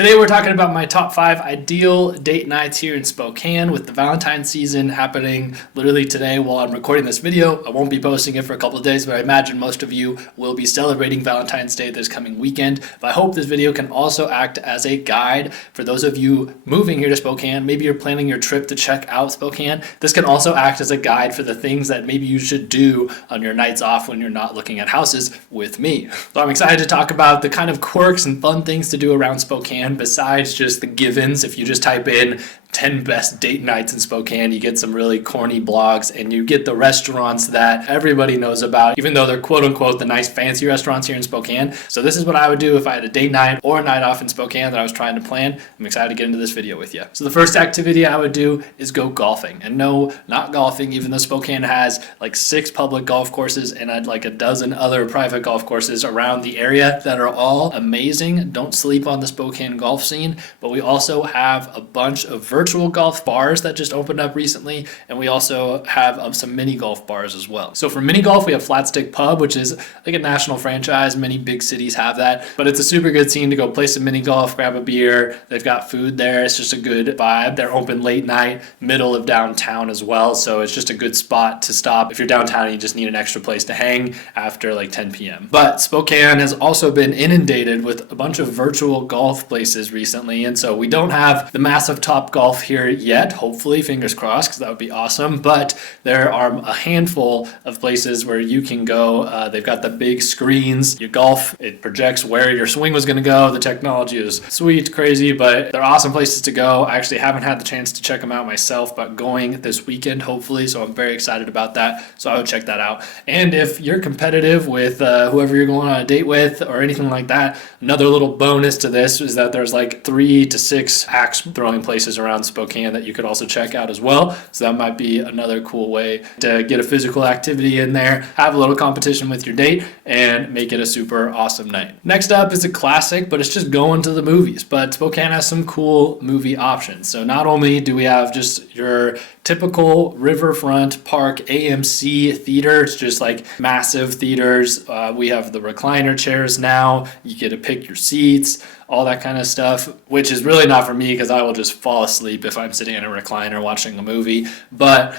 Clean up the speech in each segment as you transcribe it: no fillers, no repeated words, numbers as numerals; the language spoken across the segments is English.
Today we're talking about my top 5 ideal date nights here in Spokane with the Valentine's season happening literally today while I'm recording this video. I won't be posting it for a couple of days, but I imagine most of you will be celebrating Valentine's Day this coming weekend. But I hope this video can also act as a guide for those of you moving here to Spokane. Maybe you're planning your trip to check out Spokane. This can also act as a guide for the things that maybe you should do on your nights off when you're not looking at houses with me. So I'm excited to talk about the kind of quirks and fun things to do around Spokane besides just the givens. If you just type in 10 best date nights in Spokane, you get some really corny blogs and you get the restaurants that everybody knows about, even though they're quote unquote the nice fancy restaurants here in Spokane. So this is what I would do if I had a date night or a night off in Spokane that I was trying to plan. I'm excited to get into this video with you. So the first activity I would do is go golfing. And no, not golfing, even though Spokane has like 6 public golf courses and I'd like a dozen other private golf courses around the area that are all amazing. Don't sleep on the Spokane golf scene, but we also have a bunch of virtual golf bars that just opened up recently, and we also have some mini golf bars as well. So for mini golf, we have Flat Stick Pub, which is like a national franchise. Many big cities have that, but it's a super good scene to go play some mini golf, grab a beer. They've got food there. It's just a good vibe. They're open late night, middle of downtown as well, so it's just a good spot to stop if you're downtown and you just need an extra place to hang after like 10 p.m. But Spokane has also been inundated with a bunch of virtual golf places recently, and so we don't have the massive Top Golf here yet, hopefully, fingers crossed, because that would be awesome. But there are a handful of places where you can go. They've got the big screens. You golf, it projects where your swing was going to go. The technology is sweet, crazy, but they're awesome places to go. I actually haven't had the chance to check them out myself, but going this weekend, hopefully, so I'm very excited about that. So I would check that out. And if you're competitive with whoever you're going on a date with or anything like that, another little bonus to this is that there's like 3 to 6 axe throwing places around Spokane that you could also check out as well. So that might be another cool way to get a physical activity in there, have a little competition with your date, and make it a super awesome night. Next up is a classic, but it's just going to the movies. But Spokane has some cool movie options. So not only do we have just your typical riverfront park AMC theater, it's just like massive theaters. We have the recliner chairs now. You get to pick your seats, all that kind of stuff, which is really not for me because I will just fall asleep if I'm sitting in a recliner watching a movie. But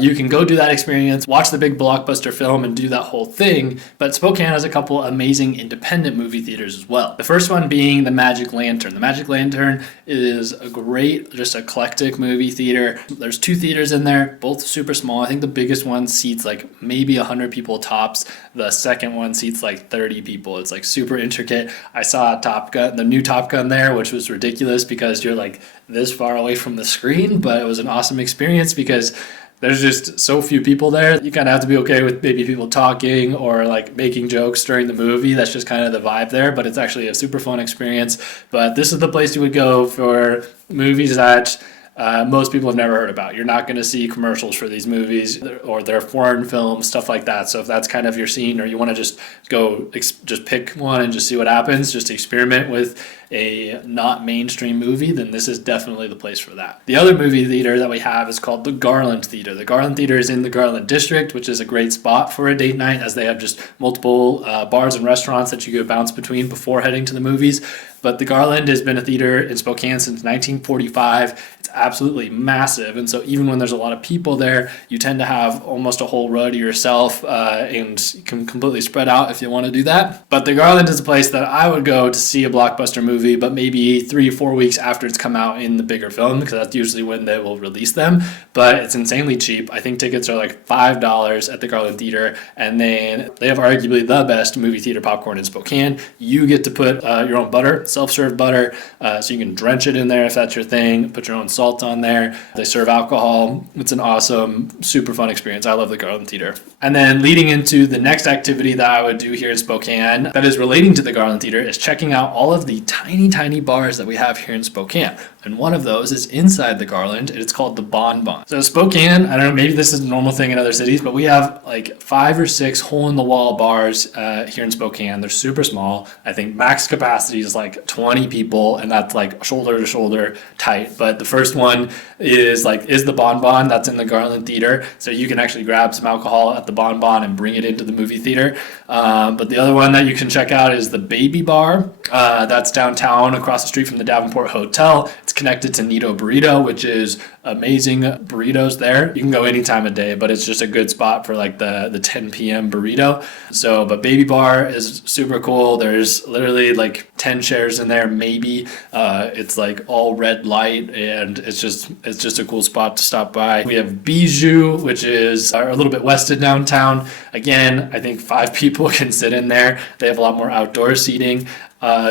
you can go do that experience, watch the big blockbuster film and do that whole thing. But Spokane has a couple amazing independent movie theaters as well. The first one being the Magic Lantern. The Magic Lantern is a great, just eclectic movie theater. There's 2 theaters in there, both super small. I think the biggest one seats like maybe 100 people tops. The second one seats like 30 people. It's like super intricate. I saw Top Gun, the new Top Gun there, which was ridiculous because you're like this far away from the screen, but it was an awesome experience because there's just so few people there. You kind of have to be okay with maybe people talking or like making jokes during the movie. That's just kind of the vibe there, but it's actually a super fun experience. But this is the place you would go for movies that most people have never heard about. You're not going to see commercials for these movies or they're foreign films, stuff like that. So if that's kind of your scene or you want to just go, just pick one and just see what happens, just experiment with a not mainstream movie, then this is definitely the place for that. The other movie theater that we have is called the Garland Theater. The Garland Theater is in the Garland District, which is a great spot for a date night as they have just multiple bars and restaurants that you could bounce between before heading to the movies. But the Garland has been a theater in Spokane since 1945. It's absolutely massive. And so even when there's a lot of people there, you tend to have almost a whole row to yourself and you can completely spread out if you want to do that. But the Garland is a place that I would go to see a blockbuster movie, but maybe 3 or 4 weeks after it's come out in the bigger film, because that's usually when they will release them. But it's insanely cheap. I think tickets are like $5 at the Garland Theater. And then they have arguably the best movie theater popcorn in Spokane. You get to put your own butter, self-serve butter, so you can drench it in there if that's your thing, put your own salt on there. They serve alcohol. It's an awesome, super fun experience. I love the Garland Theater. And then leading into the next activity that I would do here in Spokane that is relating to the Garland Theater is checking out all of the tiny bars that we have here in Spokane. And one of those is inside the Garland, and it's called the Bon Bon. So Spokane, I don't know, maybe this is a normal thing in other cities, but we have like 5 or 6 hole-in-the-wall bars here in Spokane. They're super small. I think max capacity is like 20 people, and that's like shoulder to shoulder tight. But the first first one is the Bon Bon that's in the Garland Theater. So you can actually grab some alcohol at the Bon Bon and bring it into the movie theater. But the other one that you can check out is the Baby Bar. That's downtown across the street from the Davenport Hotel. It's connected to Nito Burrito, which is amazing burritos there. You can go any time of day, but it's just a good spot for like the 10 p.m. burrito. So, but Baby Bar is super cool. There's literally like 10 chairs in there, maybe. It's like all red light, and it's just a cool spot to stop by. We have Bijou, which is a little bit west of downtown. Again, I think 5 people can sit in there. They have a lot more outdoor seating.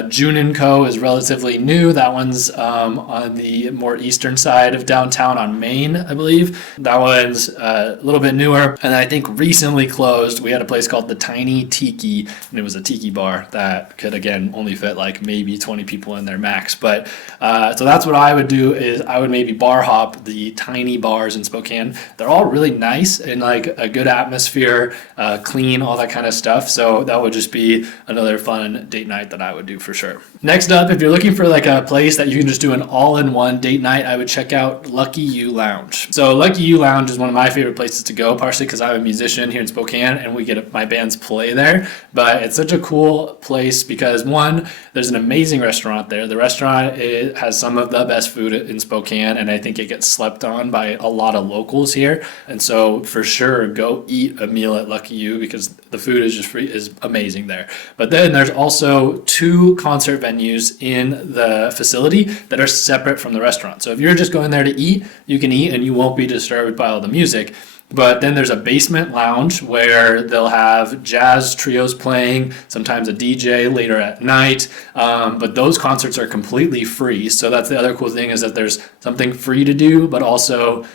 June & Co. is relatively new. That one's on the more eastern side of downtown on Main, I believe. That one's a little bit newer. And I think recently closed, we had a place called the Tiny Tiki, and it was a tiki bar that could, again, only fit like maybe 20 people in there max. But so that's what I would do, is I would maybe bar hop the tiny bars in Spokane. They're all really nice and like a good atmosphere, clean, all that kind of stuff. So that would just be another fun date night that I would do for sure. Next up, if you're looking for like a place that you can just do an all-in-one date night, I would check out Lucky You Lounge. So Lucky You Lounge is one of my favorite places to go, partially because I'm a musician here in Spokane and we get my bands play there. But it's such a cool place because, one, there's an amazing restaurant there. The restaurant, it has some of the best food in Spokane, and I think it gets slept on by a lot of locals here. And so for sure, go eat a meal at Lucky You because the food is amazing there. But then there's also 2 concert venues in the facility that are separate from the restaurant. So if you're just going there to eat, you can eat and you won't be disturbed by all the music. But then there's a basement lounge where they'll have jazz trios playing, sometimes a DJ later at night. But those concerts are completely free. So that's the other cool thing, is that there's something free to do, but also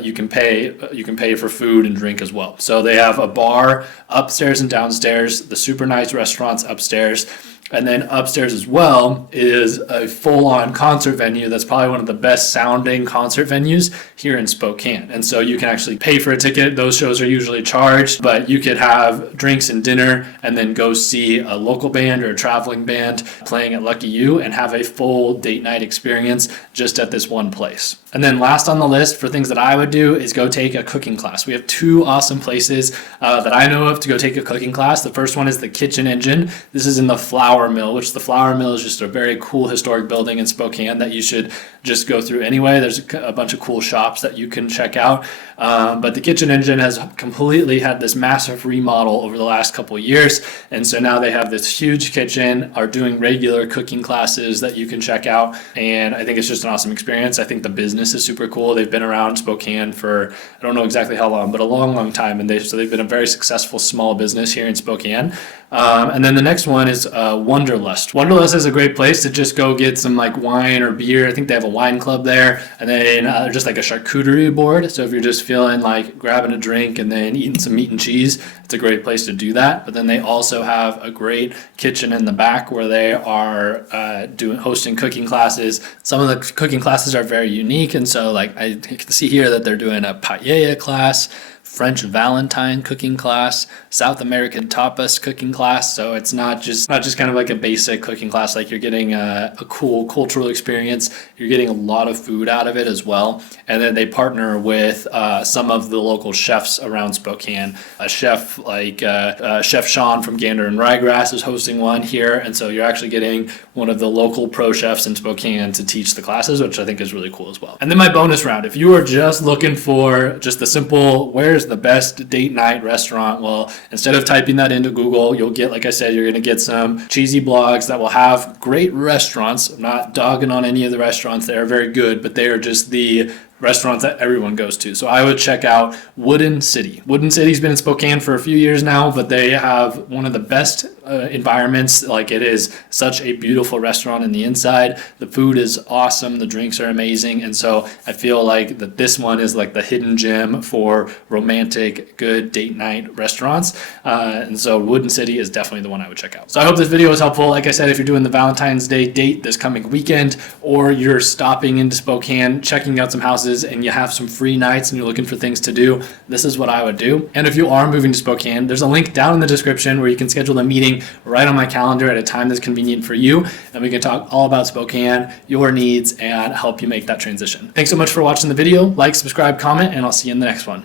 you can pay for food and drink as well. So they have a bar upstairs and downstairs, the super nice restaurants upstairs. And then upstairs as well is a full-on concert venue that's probably one of the best sounding concert venues here in Spokane. And so you can actually pay for a ticket. Those shows are usually charged, but you could have drinks and dinner and then go see a local band or a traveling band playing at Lucky You and have a full date night experience just at this one place. And then last on the list for things that I would do is go take a cooking class. We have 2 awesome places that I know of to go take a cooking class. The first one is the Kitchen Engine. This is in the Flour Mill, which the Flour Mill is just a very cool historic building in Spokane that you should just go through anyway. There's a bunch of cool shops that you can check out. But the Kitchen Engine has completely had this massive remodel over the last couple of years. And so now they have this huge kitchen, are doing regular cooking classes that you can check out. And I think it's just an awesome experience. I think the business is super cool. They've been around Spokane for, I don't know exactly how long, but a long, long time. And they've been a very successful small business here in Spokane. And then the next one is Wanderlust. Wanderlust is a great place to just go get some like wine or beer. I think they have a wine club there. And then just like a charcuterie board. So if you're just feeling like grabbing a drink and then eating some meat and cheese, it's a great place to do that. But then they also have a great kitchen in the back where they are hosting cooking classes. Some of the cooking classes are very unique. And so like I can see here that they're doing a paella class, French Valentine cooking class, South American tapas cooking class. So it's not just kind of like a basic cooking class. Like you're getting a cool cultural experience. You're getting a lot of food out of it as well. And then they partner with some of the local chefs around Spokane. A chef like Chef Sean from Gander and Ryegrass is hosting one here. And so you're actually getting one of the local pro chefs in Spokane to teach the classes, which I think is really cool as well. And then my bonus round, if you are just looking for just the simple, where's the best date night restaurant? Well, instead of typing that into Google, you'll get, like I said, you're going to get some cheesy blogs that will have great restaurants. I'm not dogging on any of the restaurants. They are very good, but they are just the restaurants that everyone goes to. So I would check out Wooden City. Wooden City's been in Spokane for a few years now, but they have one of the best environments. Like, it is such a beautiful restaurant in the inside. The food is awesome. The drinks are amazing. And so I feel like that this one is like the hidden gem for romantic, good date night restaurants. And so Wooden City is definitely the one I would check out. So I hope this video was helpful. Like I said, if you're doing the Valentine's Day date this coming weekend, or you're stopping into Spokane, checking out some houses, and you have some free nights and you're looking for things to do, this is what I would do. And if you are moving to Spokane, there's a link down in the description where you can schedule a meeting me right on my calendar at a time that's convenient for you, and we can talk all about Spokane, your needs, and help you make that transition. Thanks so much for watching the video. Like, subscribe, comment, and I'll see you in the next one.